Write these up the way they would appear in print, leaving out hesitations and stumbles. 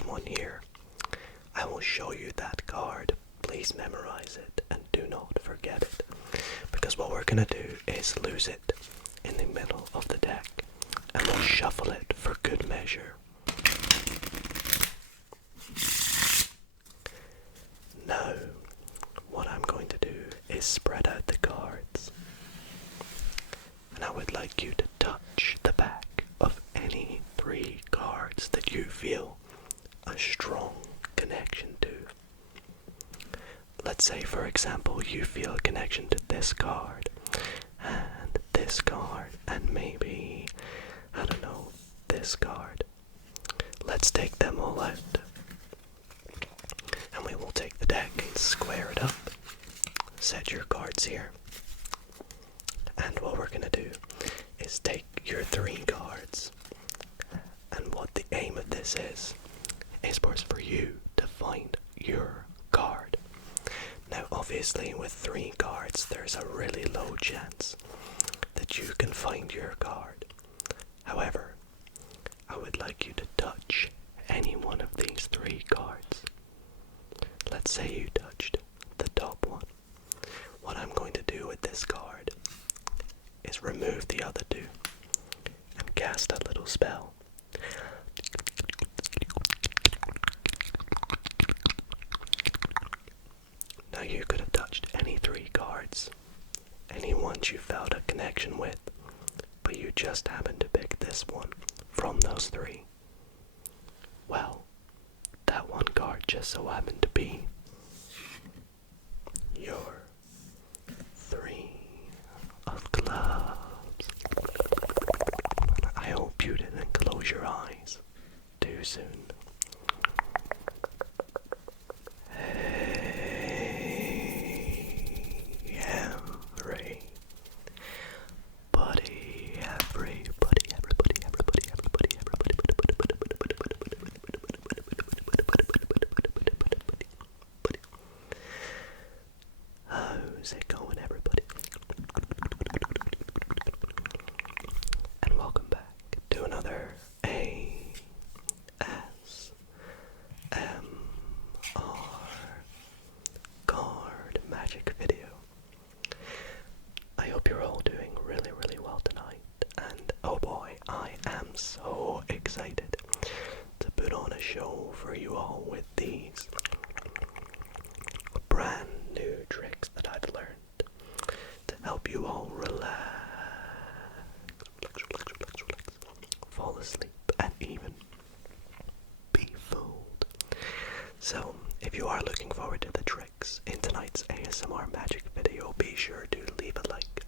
this one here. I will show you that card. Please memorize it and do not forget it. Because what we're going to do is lose it in the middle of the deck. And we'll shuffle it for good measure. Now, what I'm going to do is spread out the cards. And I would like you to touch the back of any 3 cards that you feel a strong connection to. Let's say, for example, you feel a connection to this card, and this card, and maybe, I don't know, this card. Let's take them all out. And we will take the deck, square it up, set your cards here. And what we're going to do is take your 3 cards. And what the aim of this is for you to find your card. Now obviously with 3 cards there's a really low chance that you can find your card. However, I would like you to touch any one of these 3 cards. Let's say you touched the top one. What I'm going to do with this card is remove the other 2 and cast a little spell. Now you could have touched any 3 cards, any ones you felt a connection with, but you just happened to pick this one from those 3. Well, that one card just so happened to be your 3 of clubs. I hope you didn't close your eyes too soon. How's it going, everybody? And welcome back to another ASMR card magic video. I hope you're all doing really, really well tonight. And oh boy, I am so excited to put on a show for you all with these brand new tricks that I've learned to help you all relax, fall asleep, and even be fooled. So, if you are looking forward to the tricks in tonight's ASMR magic video, be sure to leave a like.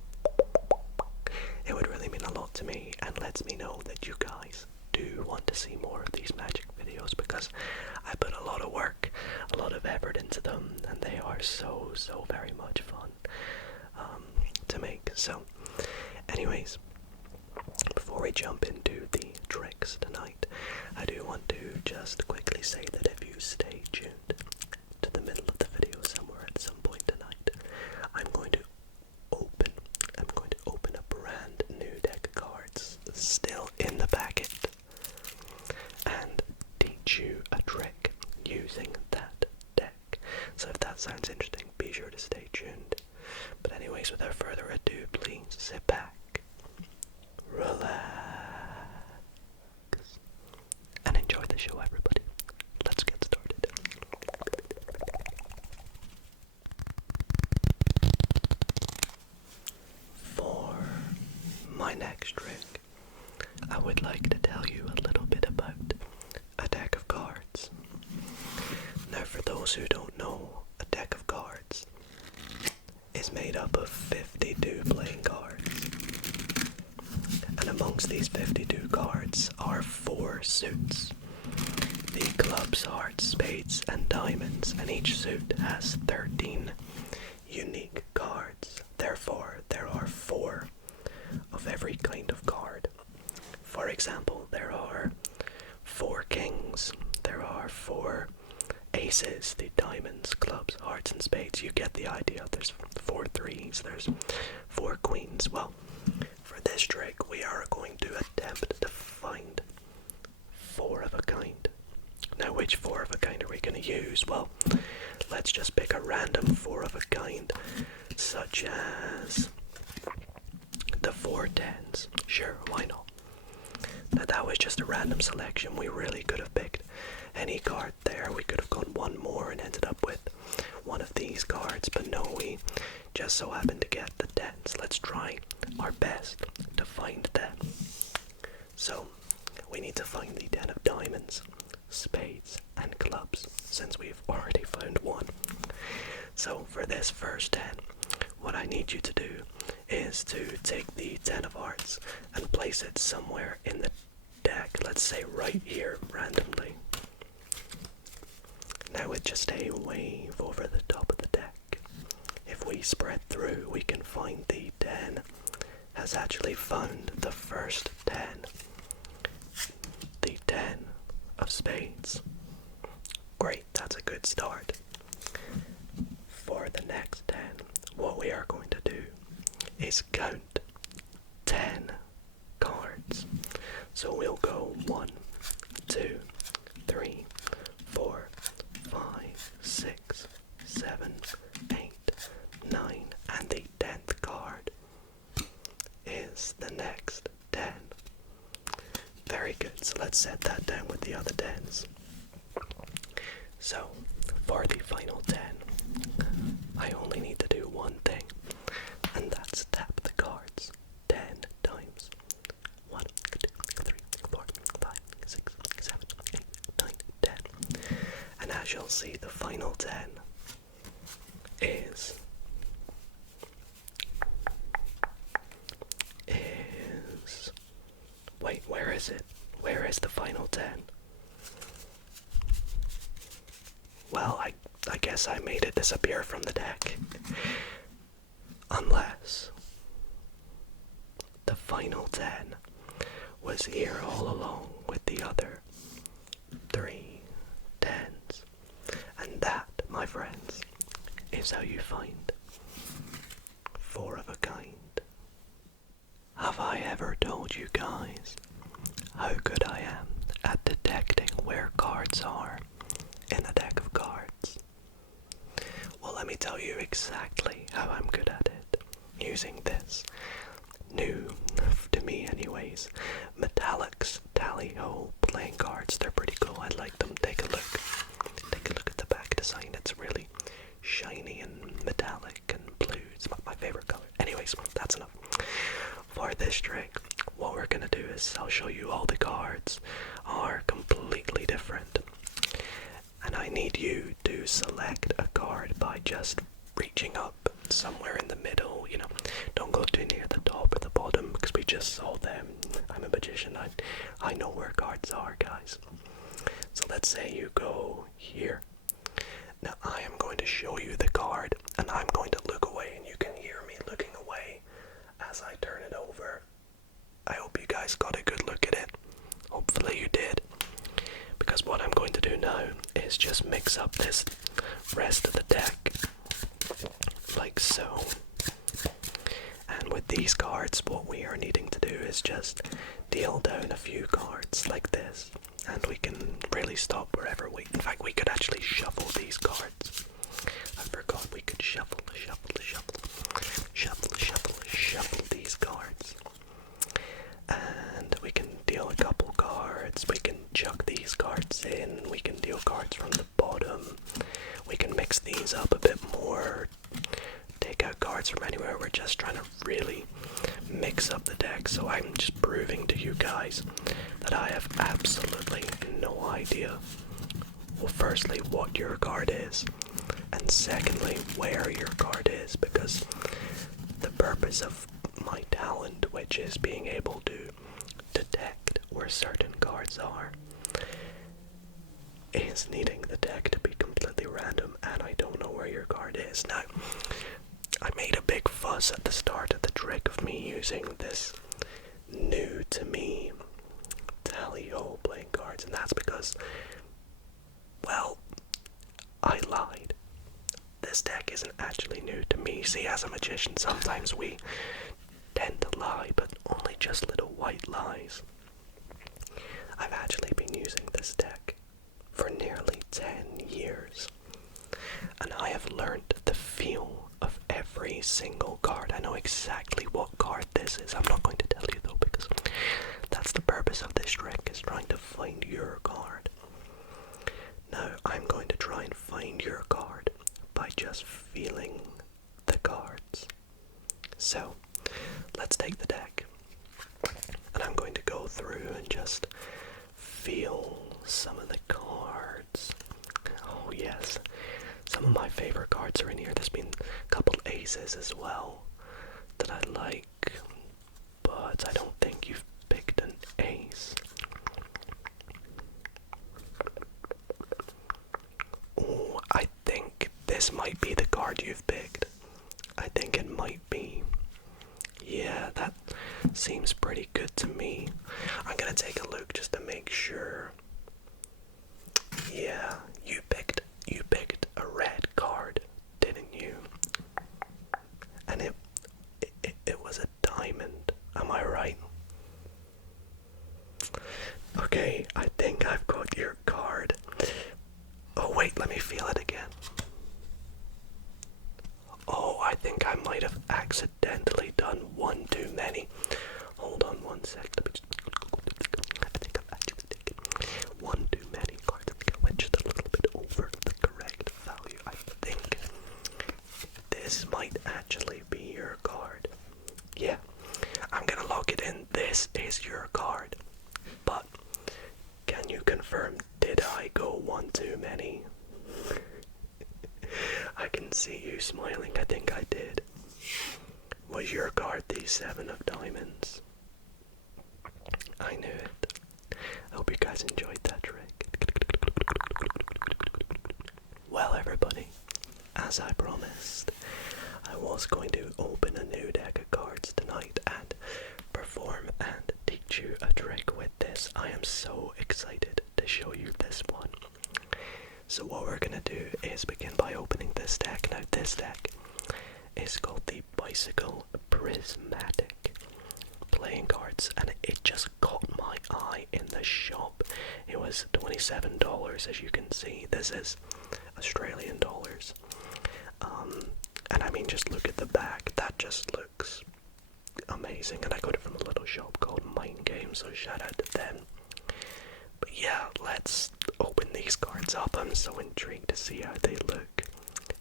It would really mean a lot to me and lets me know that you guys do want to see more of these magic videos, because I put a lot of work, a lot of effort into them, and they are so very much fun to make. So anyways, before we jump into the tricks tonight, I do want to just quickly say that if you stay tuned to the middle of the video somewhere at some point tonight, I'm going to open a brand new deck of cards still in the packet and teach you a trick using that deck. So if that sounds interesting, be sure to stay tuned. But anyways, without further ado, please sit back, relax, and enjoy the show, everybody. Let's get started. For my next trick, I would like to tell you a little bit about a deck of cards. Now, for those who don't know, a deck of cards is made up of 52 playing cards. And amongst these 52 cards are 4 suits. The clubs, hearts, spades, and diamonds, and each suit has 13 unique cards. Therefore, there are 4 of every kind of card. For example, there are 4 kings, there are 4 aces, the diamonds, clubs, hearts, and spades. You get the idea. There's 4 threes, there's 4 queens. Well, for this trick, we are going to attempt to find 4 of a kind. Now, which 4 of a kind are we going to use? Well, let's just pick a random 4 of a kind, such as the 4 tens. Sure, why not? Now that was just a random selection. We really could have picked any card there. We could have gone one more and ended up with one of these cards, but no, we just so happened to get the tens. Let's try our best to find them. So we need to find the 10 of diamonds, spades, and clubs, since we've already found one. So for this first 10, what I need you to do is to take the 10 of hearts and place it somewhere in the deck. Let's say right here, randomly. Now with just a wave over the top of the deck, if we spread through, we can find the 10 has actually found the first 10. The 10 of spades. Great, that's a good start. For the next 10, what we are going to do is count 10 cards. So we'll go 1, 2, 3, 4, 5, 6, 7, 8, 9, and the 10th card is the next 10. Very good, so let's set that down with the other 10s. So, for the final 10, I only need to do one thing, and that's tap the cards 10 times. 1, 2, 3, 4, 5, 6, 7, 8, 9, 10. And as you'll see, the final 10 is wait, where is it? Where is the final 10? Well, I guess I made it disappear from the deck. Unless the final 10 was here all along with the other 3 tens. And that, my friends, is how you find 4 of a kind. Have I ever told you guys how good I am at detecting where cards are in a deck of cards? Well, let me tell you exactly how I'm good at it, using this new, to me anyways, metallics tally-ho playing cards. They're pretty cool, I like them. Take a look at the back design. It's really shiny and metallic and blue. It's my favorite color. Anyways, that's enough. For this trick, what we're gonna do is I'll show you all the cards are completely different. And I need you to select a card by just reaching up somewhere in the middle, you know. Don't go too near the top or the bottom because we just saw them. I'm a magician, I know where cards are, guys. So let's say you go here. Now I am going to show you the card and I'm going to look away and you can hear me looking away as I turn it over. I hope you guys got a good look at it. Hopefully you did. Because what I'm going to do now is just mix up this rest of the deck, like so. And with these cards, what we are needing to do is just deal down a few cards like this. And we can really stop wherever in fact, we could actually shuffle these cards. I forgot we could shuffle these cards. And we can deal a couple cards, we can chuck these cards in, we can deal cards from the bottom, we can mix these up a bit more, take out cards from anywhere. We're just trying to really mix up the deck. So I'm just proving to you guys that I have absolutely no idea, well, firstly, what your card is, and secondly, where your card is, because the purpose of my talent, which is being able to detect where certain cards are, is needing the deck to be completely random, and I don't know where your card is. Now, I made a big fuss at the start of the trick of me using this new to me tally-ho playing cards, and that's because, well, I lied. This deck isn't actually new to me. See, as a magician, sometimes we tend to lie, but only just little white lies. I've actually been using this deck for nearly 10 years, and I have learned the feel of every single card. I know exactly what card this is. I'm not going to tell you though, because that's the purpose of this trick, is trying to find your card. Now, I'm going to try and find your card by just feeling the cards. So, let's take the deck, and I'm going to go through and just feel some of the cards. Oh yes, some of my favorite cards are in here. There's been a couple aces as well that I like, but I don't think you've picked an ace. Oh, I think this might be the card you've picked. I think it might be. Yeah, that seems pretty good to me. I'm gonna take a look just to make sure. Yeah, you picked a red card, didn't you? And it was a diamond. Am I right? Okay, I think I've got your card. Oh wait, let me feel it again. Oh, I think I might have accidentally done one too many. Hold on one sec. I think I've actually taken one too many cards. I think I went just a little bit over the correct value. I think this might actually be your card. Yeah, I'm gonna lock it in. This is your card. But can you confirm, did I go one too many? I can see you smiling. I think I did. Was your card the 7 of diamonds? I knew it. I hope you guys enjoyed that trick. Well, everybody, as I promised, I was going to open a new deck of cards tonight and perform and teach you a trick with this. I am so excited to show you this one. So what we're going to do is begin by opening this deck. Now this deck is called the Bicycle Prismatic playing cards, and it just caught my eye in the shop. It was $27, as you can see. This is Australian dollars. And I mean, just look at the back. That just looks amazing. And I got it from a little shop called Mind Game, so shout out to them. But yeah, let's open these cards up. I'm so intrigued to see how they look,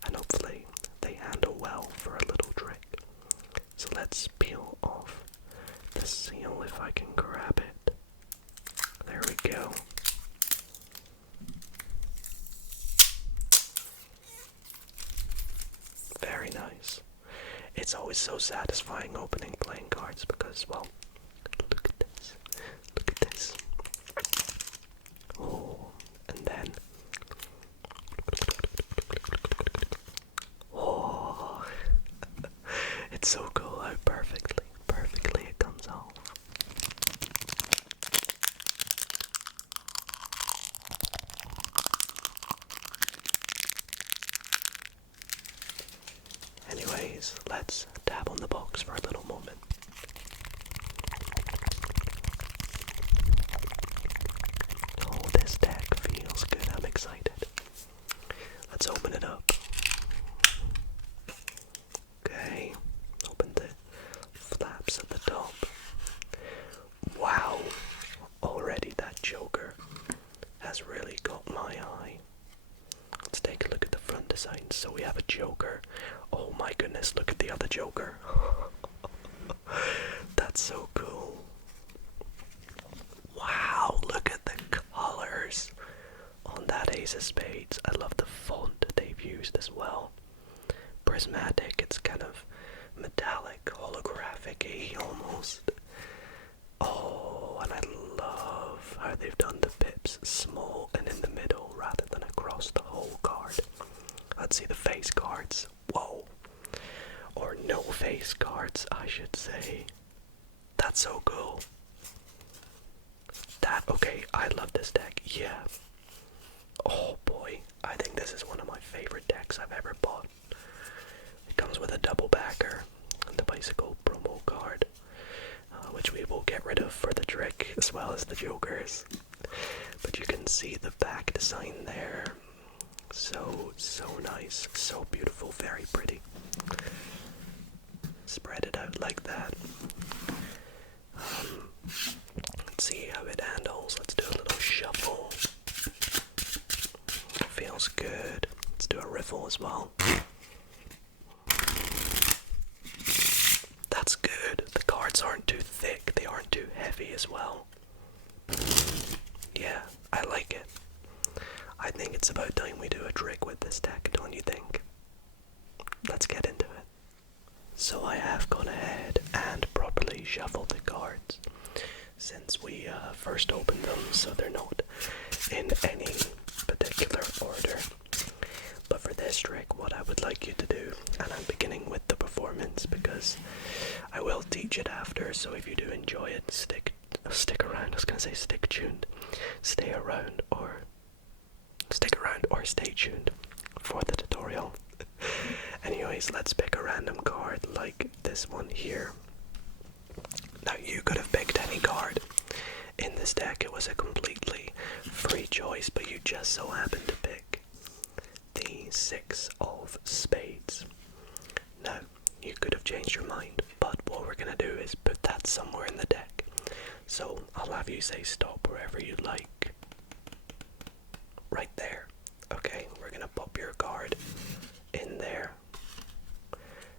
and hopefully they handle well for a little trick. So let's peel off the seal if I can grab it. There we go. Very nice. It's always so satisfying opening playing cards because, well, look at this. Look at this. Oh, and then, oh, it's so cool how perfectly it comes off. Anyways, let's tap on the box for a little moment. Oh, this deck feels good. I'm excited. Let's open it up. Okay, open the flaps at the top. Wow, already that Joker has really got my eye. Let's take a look at the front design. So we have a Joker. Oh my goodness, look at the other Joker. That's so cool. Wow, look at the colors on that Ace of Spades. I love the font they've used as well. Prismatic, it's kind of metallic, holographic-y almost. Oh, and I love how they've done the pips small and in the middle rather than across the whole card. Let's see the face cards. Whoa. Or no face cards, I should say. That's so cool. Okay, I love this deck, yeah. Oh boy, I think this is one of my favorite decks I've ever bought. It comes with a double backer and the bicycle promo card, which we will get rid of for the trick, as well as the Jokers. But you can see the back design so nice, so beautiful, very pretty. Spread it out like that. Let's see how it handles. Let's do a little shuffle. Feels good. Let's do a riffle as well. That's good. The cards aren't too thick, they aren't too heavy as well. Yeah, I like it. I think it's about time we do a trick with this deck, don't you think? Let's get into it. So I have gone ahead and properly shuffled the cards since we first opened them, so they're not in any particular order. But for this trick, what I would like you to do, and I'm beginning with the performance because I will teach it after, so if you do enjoy it, stick around. I was gonna say stick tuned. Stay around or stay tuned for the tutorial. Anyways, let's pick a random card like this one here. Now you could have picked any card in this deck. It was a completely free choice, but you just so happened to pick the 6 of spades. Now, you could have changed your mind, but what we're gonna do is put that somewhere in the deck. So I'll have you say stop wherever you like. Right there. Okay, we're gonna pop your card in there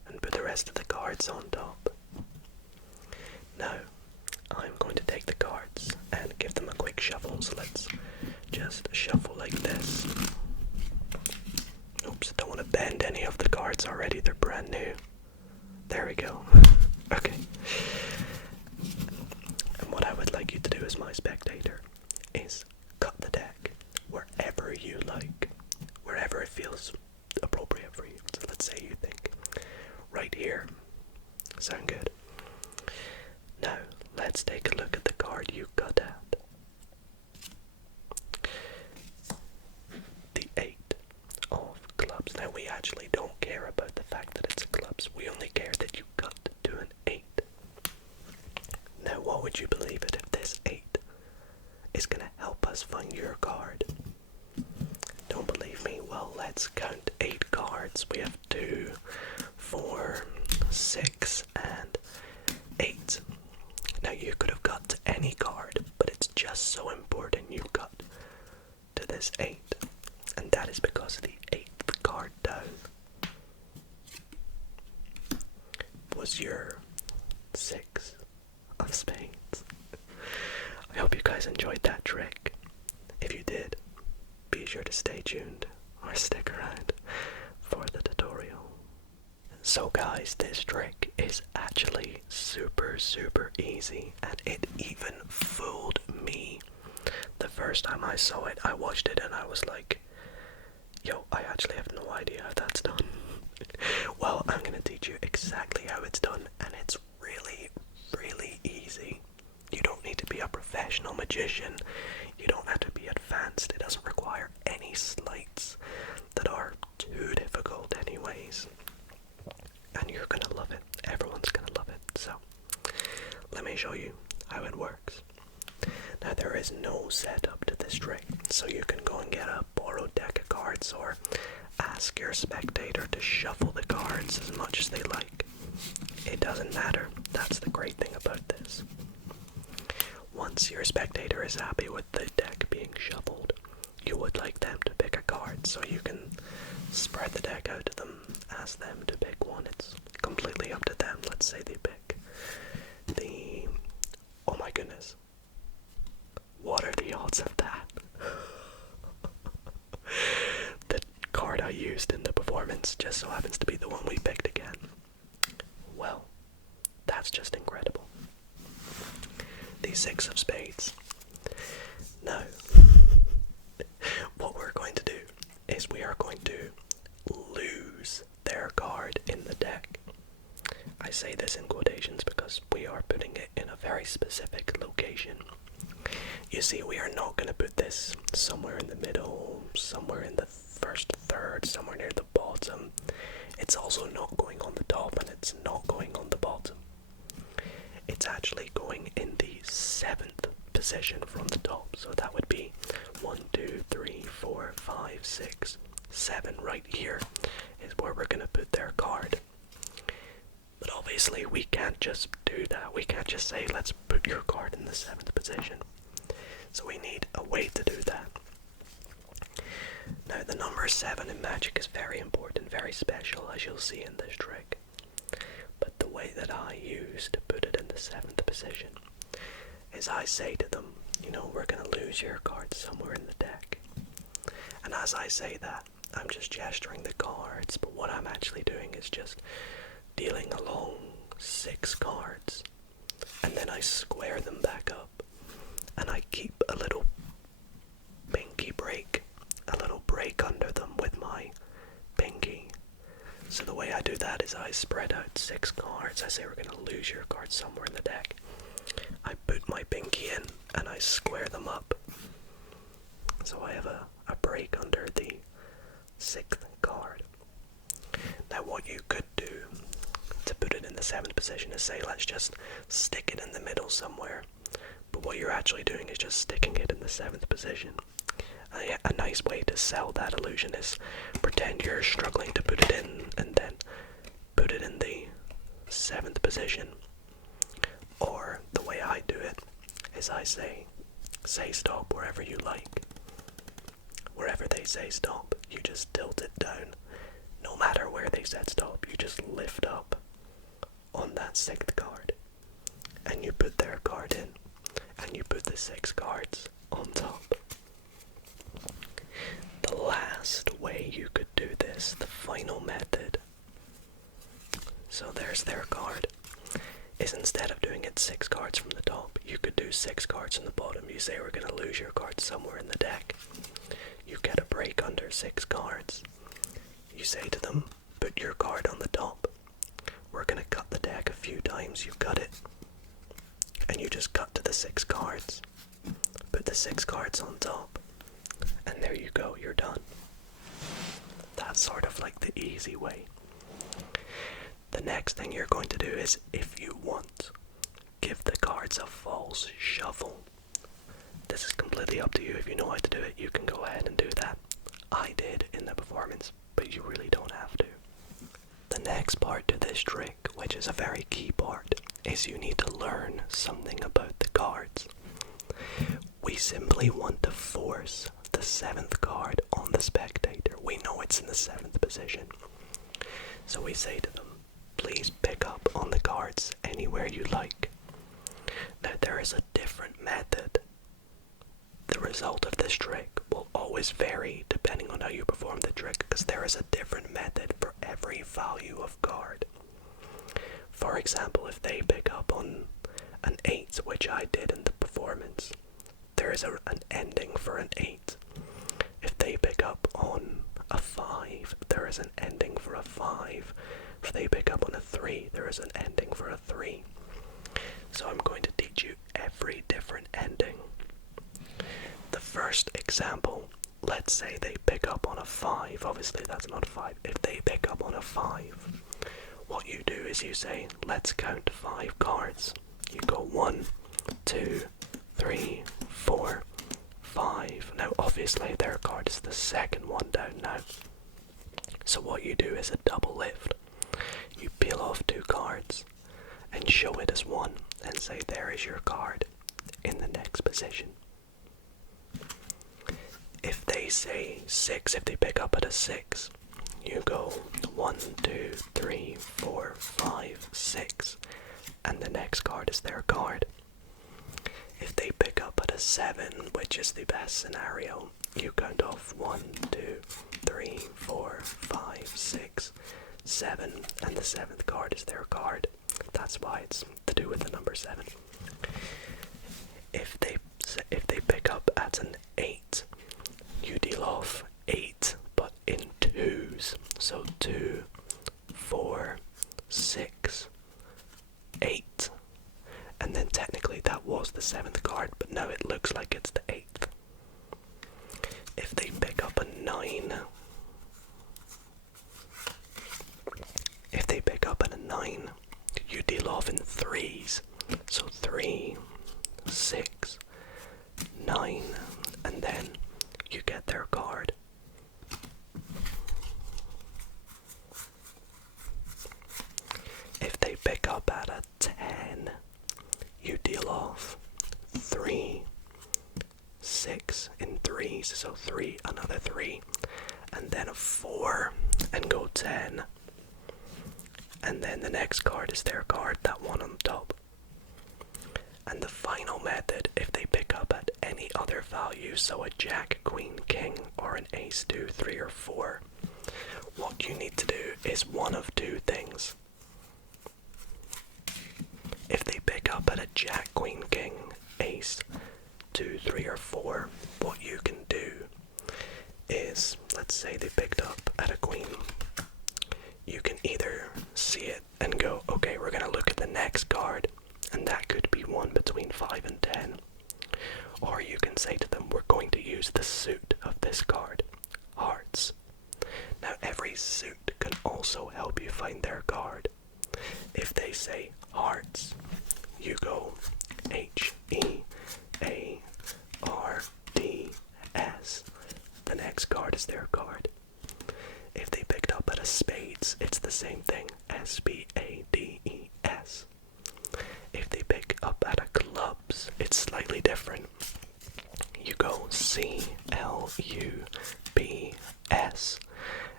and put the rest of the cards on top. Now, I'm going to take the cards and give them a quick shuffle, so let's just shuffle like this. Oops, don't want to bend any of the cards already, they're brand new. There we go. Okay. And what I would like you to do as my spectator is cut the deck wherever you like, wherever it feels appropriate for you. So let's say you think right here. Sound good? Now, let's take a look at the card you cut out. The 8 of clubs. Now, we actually don't care about the fact that it's a clubs. We only care that you cut to an 8. Now, what would you believe it if this 8 is going to help us find your card? Don't believe me? Well, let's count 8 cards. We have 2, 4, 6, and 8. Now you could have got to any card, but it's just so important you got to this 8. And that is because the 8th card down was your 6 of spades. I hope you guys enjoyed that trick. If you did, be sure to stay tuned or stick around for the tutorial. So guys, this trick is actually super easy, and it even fooled me. The first time I saw it, I watched it and I was like, yo, I actually have no idea how that's done. Well, I'm gonna teach you exactly how it's done, and it's really easy. You don't need to be a professional magician. You don't have to be advanced. It doesn't require any sleights that are too difficult anyways. And you're gonna love it. Everyone's gonna love it. So, let me show you how it works. Now, there is no setup to this trick, so you can go and get a borrowed deck of cards or ask your spectator to shuffle the cards as much as they like. It doesn't matter. That's the great thing about this. Once your spectator is happy with the deck being shuffled, you would like them to pick a card, so you can spread the deck out to them, ask them to pick one. It's completely up to them. Let's say they pick the... oh my goodness. What are the odds of that? The card I used in the performance just so happens to be the one we picked again. Well, that's just incredible. The 6 of spades. Now, what we're going to do is we are going to lose their card in the deck. I say this in quotations because we are putting it in a very specific location. You see, we are not going to put this somewhere in the middle, somewhere in the first third, somewhere near the bottom. It's also not going on the top, and it's not going on the bottom. It's actually going in the 7th position from the top. So that would be 1, 2, 3, 4, 5, 6, 7 right here is where we're going to put their card. But obviously we can't just do that. We can't just say, let's put your card in the 7th position. So we need a way to do that. Now the number 7 in Magic is very important, very special, as you'll see in this trick. But the way that I use to put it in the 7th position is I say to them, you know, we're going to lose your card somewhere in the deck. And as I say that, I'm just gesturing the cards, but what I'm actually doing is just dealing along 6 cards, and then I square them back up, and I keep a little pinky break, a little break under them with my pinky. So the way I do that is I spread out 6 cards. I say we're going to lose your card somewhere in the deck. I put my pinky in and I square them up. So I have a break under the 6th card. Now what you could do to put it in the 7th position is say, let's just stick it in the middle somewhere. But what you're actually doing is just sticking it in the 7th position. A nice way to sell that illusion is pretend you're struggling to put it in and then put it in the 7th position. Or the way I do it is I say stop wherever you like. Wherever they say stop, you just tilt it down. No matter where they said stop, you just lift up on that 6th card. And you put their card in. And you put the 6 cards on top. The last way you could do this, the final method, so there's their card, is instead of doing it 6 cards from the top, you could do 6 cards from the bottom. You say we're going to lose your card somewhere in the deck. You get a break under 6 cards. You say to them, put your card on the top. We're going to cut the deck a few times. You cut it. And you just cut to the 6 cards. Put the 6 cards on top. And there you go, you're done. That's sort of like the easy way. The next thing you're going to do is, if you want, give the cards a false shuffle. This is completely up to you. If you know how to do it, you can go ahead and do that. I did in the performance, but you really don't have to. The next part to this trick, which is a very key part, is you need to learn something about the cards. We simply want to force the 7th card on the spectator. We know it's in the 7th position. So we say to them, please pick up on the cards anywhere you like. Now there is a different method. The result of this trick will always vary depending on how you perform the trick, because there is a different method for every value of card. For example, if they pick up on an 8, which I did in the performance, there is an ending for an 8. If they pick up on a 5, there is an ending for a 5. If they pick up on a 3, there is an ending for a 3. So I'm going to teach you every different ending. The first example, let's say they pick up on a 5. Obviously that's not a 5. If they pick up on a 5, what you do is you say, let's count 5 cards. You go 1, 2, 3, 4, 5. Now obviously their card is the second one down now. So what you do is a double lift. You peel off 2 cards and show it as 1 and say there is your card in the next position. If they say 6, if they pick up at a 6, you go 1, 2, 3, 4, 5, 6, and the next card is their card. If they pick up at a 7, which is the best scenario, you count off 1, 2, 3, 4, 5, 6, 7, and the 7th card is their card. That's why it's to do with the number 7. If they pick up at an 8, you deal off 8, but in 2s. So 2, 4, 6, 8. And then technically that was the 7th card, but now it looks like it's the 8th. If they pick up a 9, you deal off in 3s. So 3, 6, 3, another 3, and then a 4, and go 10. And then the next card is their card, that one on top. And the final method, if they pick up at any other value, so a jack, queen, king, or an ace, 2, 3, or 4, what you need to do is one of two things. If they pick up at a jack, queen, king, ace, 2, 3, or 4, what you can do is, let's say they picked up at a queen, you can either see it and go, okay, we're going to look at the next card, and that could be one between 5 and 10. Or you can say to them, we're going to use the suit of this card, hearts. Now every suit can also help you find their card. If they say hearts, you go H-E-A-R-D-S. The next card is their card. If they picked up at a spades, it's the same thing, S-P-A-D-E-S. If they pick up at a clubs, it's slightly different. You go C-L-U-B-S,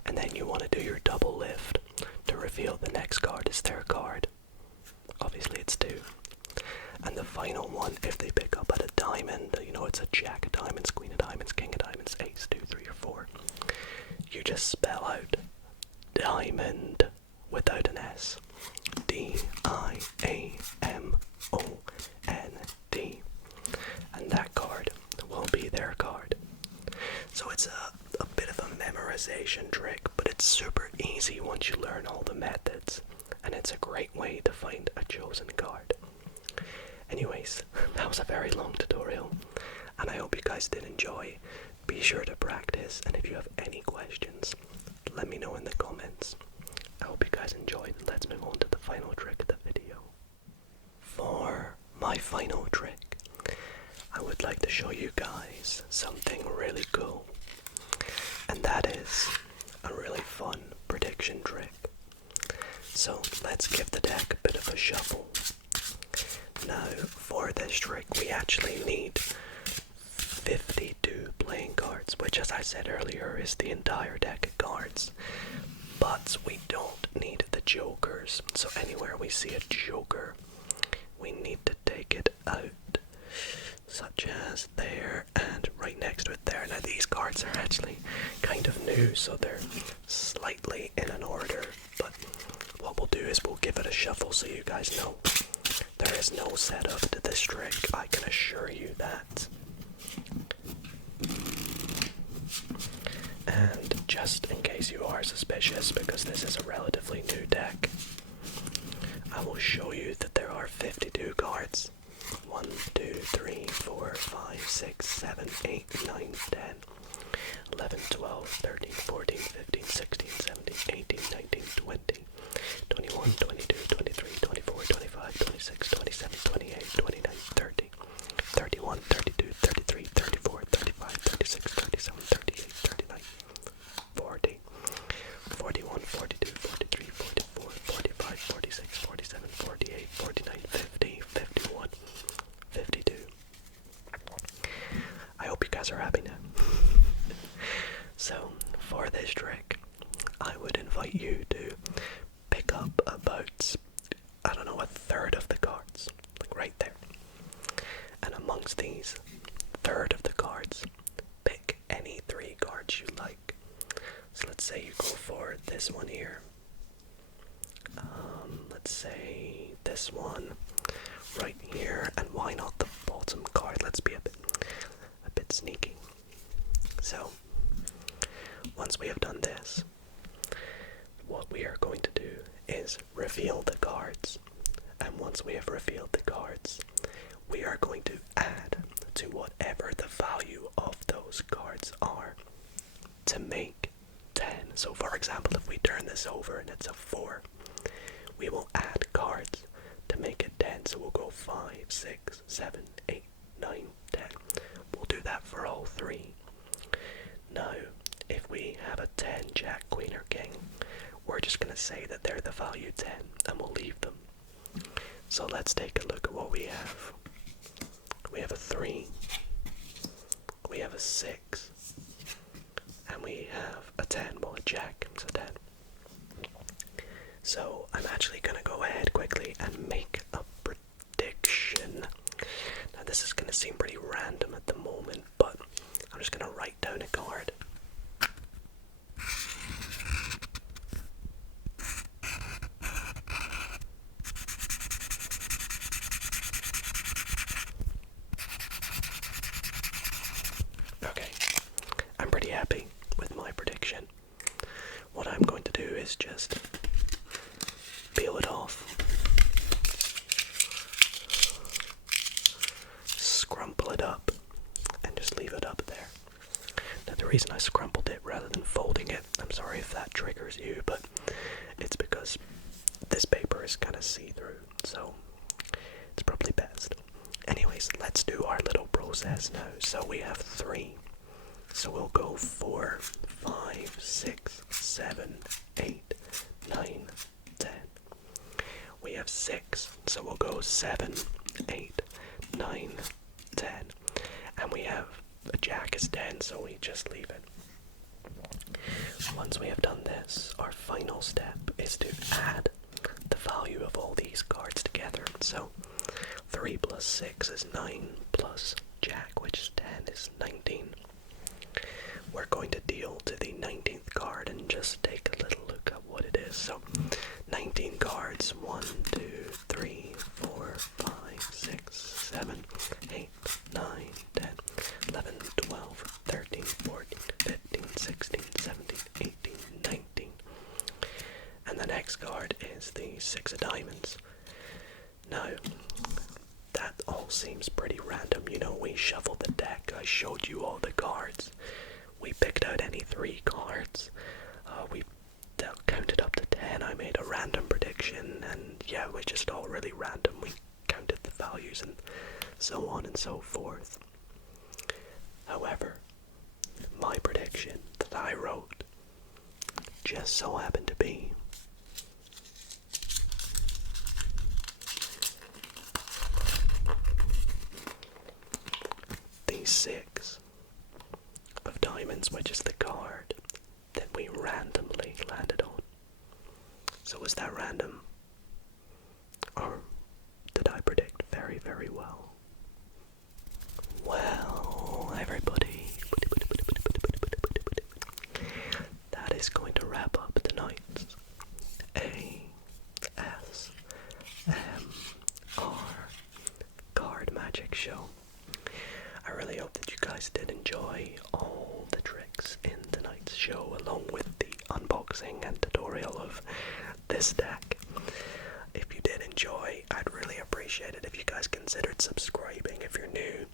and then you want to do your double lift to reveal the next card is their card. Obviously it's 2. And the final one, if they pick up at a diamond, you know it's a jack of diamonds, queen of diamonds, king of diamonds, ace, 2, 3, or 4. You just spell out diamond without an S. D-I-A-M-O-N-D. And that card will be their card. So it's a bit of a memorization trick, but it's super easy once you learn all the methods, and it's a great way to find a chosen card. Anyways, that was a very long tutorial, and I hope you guys did enjoy. Be sure to practice, and if you have any questions, let me know in the comments. I hope you guys enjoyed. Let's move on to the final trick of the video. For my final trick, I would like to show you guys something really cool, and that is a really fun prediction trick. So let's give the deck a bit of a shuffle. Now for this trick we actually need 52 playing cards, which as I said earlier is the entire deck of cards. But we don't need the jokers, so anywhere we see a joker, we need to take it out, such as there and right next to it there. Now these cards are actually kind of new, so they're slightly in an order, but what we'll do is we'll give it a shuffle so you guys know. There is no setup to this trick, I can assure you that. And just in case you are suspicious, because this is a relatively new deck, I will show you that there are 52 cards. 1, 2, 3, 4, 5, 6, 7, 8, 9, 10, 11, 12, 13, 14, 15, 16, 17, 18, 19, 20, 21, 22, 23, 24, 25, 26, 27, 28, 29, 30, 31, 32, 33, 34, 35, 36, 37, 38, 39, 40, 41, 42, 43, 44, 45, 46, 47, 48, 49, 50, 51, 52. I hope you guys are happy now. So, for this trick, I would invite you to pick up about, I don't know, a third of the cards, like right there. And amongst these third of the cards, pick any 3 cards you like. So let's say you go for this one here. Let's say this one right here, and why not the bottom card? Let's be a bit sneaky. So once we have done this, what we are going to do is reveal the cards. And once we have revealed the cards, we are going to add to whatever the value of those cards are to make 10. So for example, if we turn this over and it's a 4, we will add cards to make it 10. So we'll go 5, 6, 7, 8, 9, 10. We'll do that for all 3. Now, if we have a 10, jack, queen, or king, we're just going to say that they're the value 10, and we'll leave them. So let's take a look at what we have. We have a 3, we have a 6, we have a 10, well, a jack, so 10. So I'm actually going to go ahead quickly and make a prediction. Now this is going to seem pretty random at the moment, but I'm just going to write down a card. Okay, I'm pretty happy with my prediction. What I'm going to do is just peel it off, scrumple it up, and just leave it up there. Now the reason I scrumpled it rather than folding it, I'm sorry if that triggers you, but it's because this paper is kind of see-through, so it's probably best. Anyways, let's do our little process now. So we have 3. So we'll go 4, 5, 6, 7, 8, 9, 10. We have 6, so we'll go 7, 8, 9, 10. And we have a jack is 10, so we just leave it. Once we have done this, our final step is to add the value of all these cards together. So 3 plus 6 is 9, plus jack, which is 10, is 19. We're going to deal to the 19th card and just take a little look at what it is. So 19 cards, 1, 2, 3, 4, 5, 6, 7, 8, 9, 10, 11, 12, 13, 14, 15, 16, 17, 18, 19. And the next card is the 6 of diamonds. Now, that all seems pretty random. You know, we shuffled the deck, I showed you all the cards. We picked out any 3 cards. We counted up to 10. I made a random prediction, and yeah, we're just all really random. We counted the values and so on and so forth. However, my prediction that I wrote just so happened to be the 6 of diamonds, which is the card that we randomly landed on. So was that random? Or did I predict very, very well? Well, everybody, that is going to wrap up tonight's ASMR card magic show. I really hope that you guys did enjoy all the tricks in tonight's show, along with the unboxing and tutorial of this deck. If you did enjoy, I'd really appreciate it if you guys considered subscribing if you're new,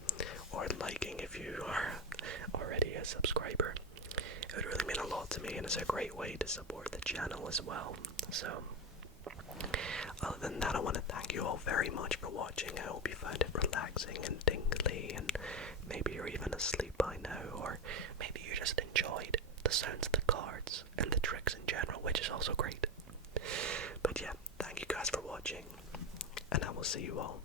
or liking if you are already a subscriber. It would really mean a lot to me, and it's a great way to support the channel as well. So, other than that, I want to thank you all very much for watching. I hope you found it relaxing and tingly, and maybe you're even asleep by now, or maybe you just enjoyed the sounds of the cards and the tricks in general, which is also great. But yeah, thank you guys for watching, and I will see you all